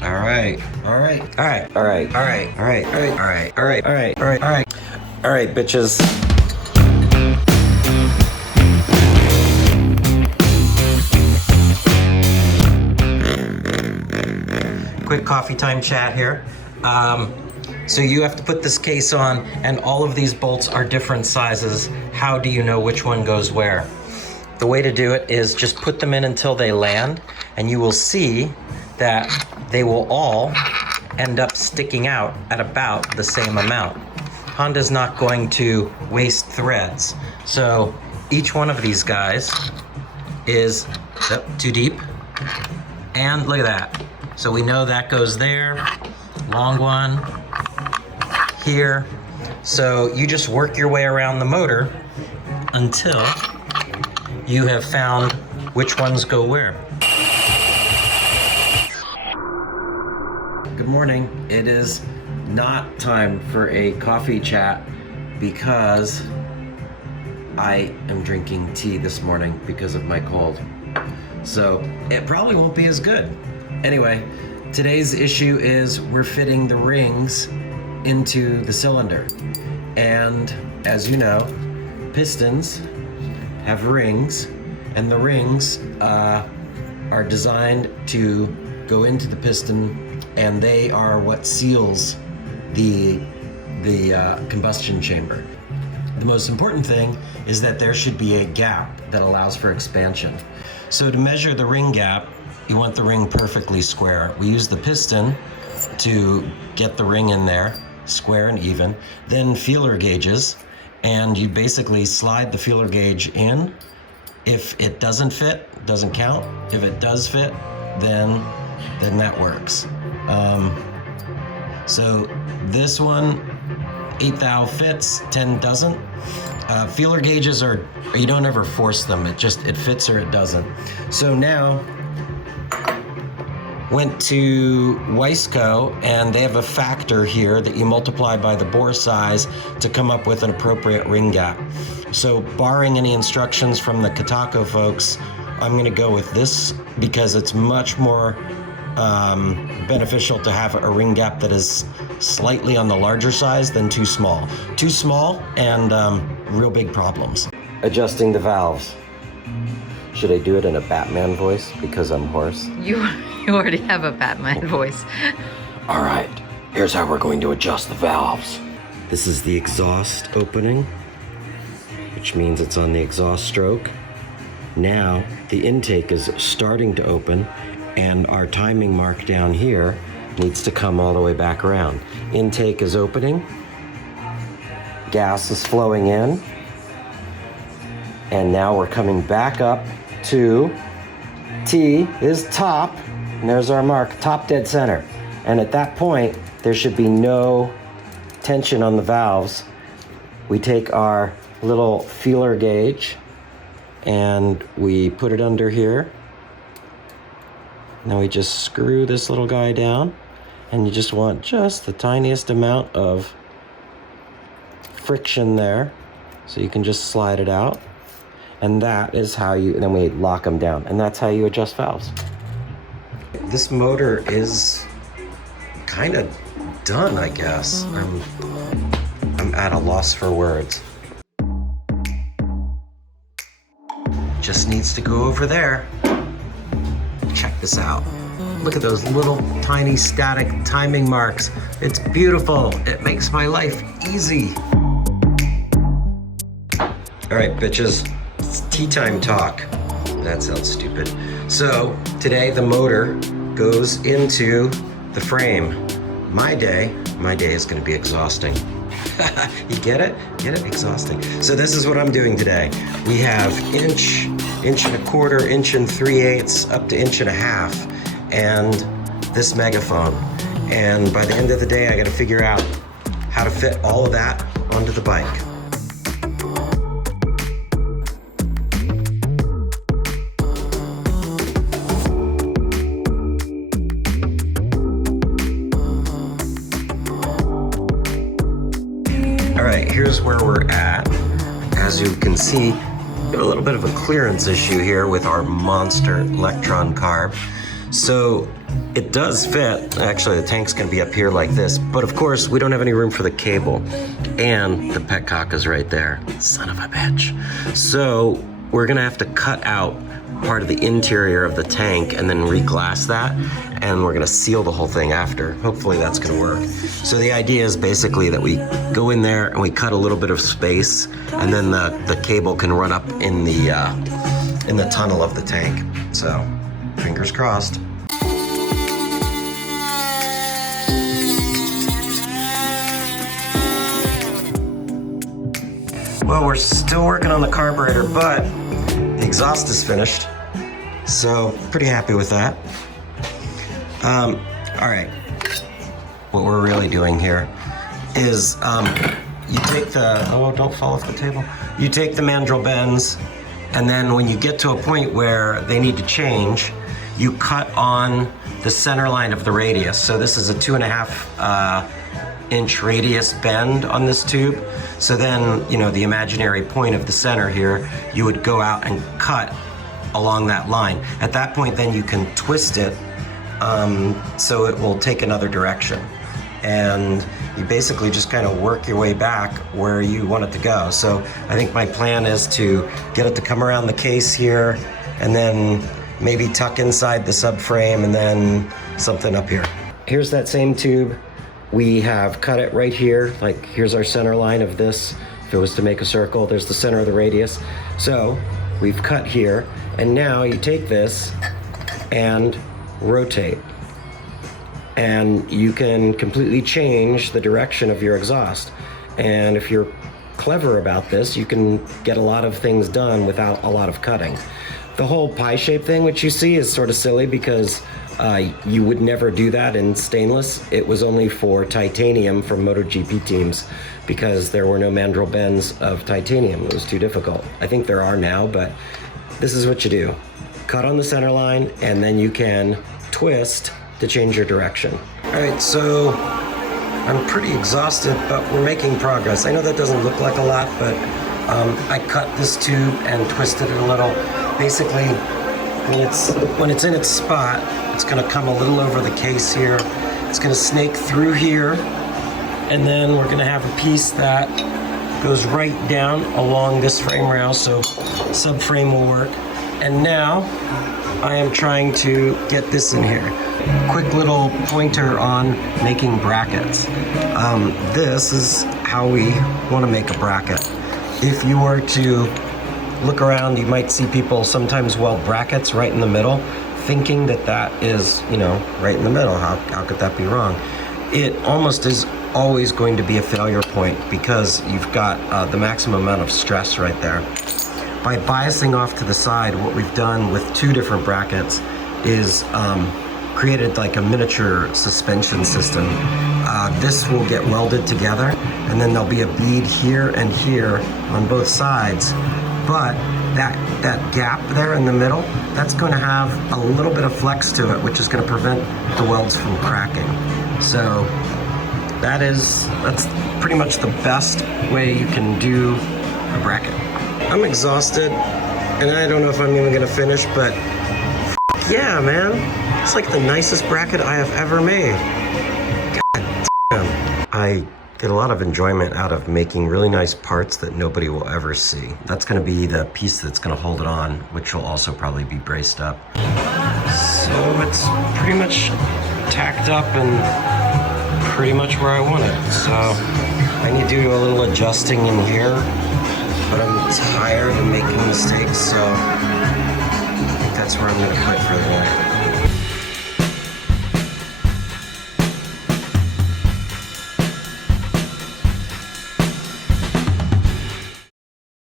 All right, bitches. Quick coffee time chat here. So you have to put this case on, and all of these bolts are different sizes. How do you know which one goes where? The way to do it is just put them in until they land, and you will see that they will all end up sticking out at about the same amount. Honda's not going to waste threads. So each one of these guys is too deep. And look at that. So we know that goes there, long one, here. So you just work your way around the motor until you have found which ones go where. Good morning. It is not time for a coffee chat because I am drinking tea this morning because of my cold. So it probably won't be as good. Anyway, today's issue is we're fitting the rings into the cylinder. And as you know, pistons have rings, and the rings are designed to go into the piston, and they are what seals the combustion chamber. The most important thing is that there should be a gap that allows for expansion. So to measure the ring gap, you want the ring perfectly square. We use the piston to get the ring in there, square and even, then feeler gauges, and you basically slide the feeler gauge in. If it doesn't fit, doesn't count. If it does fit, then that works. So this one, 8 thou fits, 10 doesn't. Feeler gauges you don't ever force them. It fits or it doesn't. So now, went to Wiseco, and they have a factor here that you multiply by the bore size to come up with an appropriate ring gap. So barring any instructions from the Katako folks, I'm gonna go with this because it's much more beneficial to have a ring gap that is slightly on the larger size than too small. Too small and real big problems. Adjusting the valves. Should I do it in a Batman voice because I'm hoarse? You already have a Batman voice. All right, here's how we're going to adjust the valves. This is the exhaust opening, which means it's on the exhaust stroke. Now the intake is starting to open, and our timing mark down here needs to come all the way back around. Intake is opening, gas is flowing in, and now we're coming back up to T is top, and there's our mark, top dead center. And at that point, there should be no tension on the valves. We take our little feeler gauge and we put it under here. Now we just screw this little guy down, and you just want just the tiniest amount of friction there, so you can just slide it out. And that is how then we lock them down, and that's how you adjust valves. This motor is kind of done, I guess. I'm at a loss for words. Just needs to go over there. Check this out. Look at those little tiny static timing marks. It's beautiful. It makes my life easy. All right, bitches. It's tea time talk. That sounds stupid. So today the motor goes into the frame. My day is gonna be exhausting. You get it? Get it? Exhausting. So this is what I'm doing today. We have inch and a quarter, inch and 3/8, up to inch and a half, and this megaphone. And by the end of the day, I gotta figure out how to fit all of that onto the bike. All right, here's where we're at. As you can see, we have a little bit of a clearance issue here with our monster Electron carb. So it does fit. Actually, the tank's gonna be up here like this, but of course we don't have any room for the cable, and the petcock is right there. Son of a bitch. So we're gonna have to cut out part of the interior of the tank and then reglass that, and we're gonna seal the whole thing after. Hopefully that's gonna work. So the idea is basically that we go in there and we cut a little bit of space, and then the cable can run up in the tunnel of the tank. So fingers crossed. Well, we're still working on the carburetor, but the exhaust is finished, so pretty happy with that. All right, what we're really doing here is you take the, oh, don't fall off the table. You take the mandrel bends, and then when you get to a point where they need to change, you cut on the center line of the radius. So this is a 2.5 inch radius bend on this tube. So then, you know, the imaginary point of the center here, you would go out and cut along that line. At that point, then you can twist it so it will take another direction. And you basically just kind of work your way back where you want it to go. So I think my plan is to get it to come around the case here, and then maybe tuck inside the subframe, and then something up here. Here's that same tube. We have cut it right here, like here's our center line of this. If it was to make a circle, there's the center of the radius. So we've cut here, and now you take this and rotate. And you can completely change the direction of your exhaust. And if you're clever about this, you can get a lot of things done without a lot of cutting. The whole pie shape thing, which you see, is sort of silly because you would never do that in stainless. It was only for titanium from MotoGP teams because there were no mandrel bends of titanium. It was too difficult. I think there are now, but this is what you do. Cut on the center line, and then you can twist to change your direction. All right, so I'm pretty exhausted, but we're making progress. I know that doesn't look like a lot, but I cut this tube and twisted it a little. Basically, when it's in its spot, it's gonna come a little over the case here. It's gonna snake through here, and then we're gonna have a piece that goes right down along this frame rail, so subframe will work. And now I am trying to get this in here. Quick little pointer on making brackets. This is how we want to make a bracket. If you were to look around, you might see people sometimes weld brackets right in the middle, thinking that that is, you know, right in the middle. How could that be wrong? It almost is always going to be a failure point because you've got the maximum amount of stress right there. By biasing off to the side, what we've done with two different brackets is created like a miniature suspension system. This will get welded together, and then there'll be a bead here and here on both sides. But that gap there in the middle, that's going to have a little bit of flex to it, which is going to prevent the welds from cracking. So that's pretty much the best way you can do a bracket. I'm exhausted, and I don't know if I'm even going to finish, but yeah, man. It's like the nicest bracket I have ever made. God damn. I get a lot of enjoyment out of making really nice parts that nobody will ever see. That's gonna be the piece that's gonna hold it on, which will also probably be braced up. So it's pretty much tacked up and pretty much where I want it. So I need to do a little adjusting in here, but I'm tired of making mistakes, so I think that's where I'm gonna put it for the night.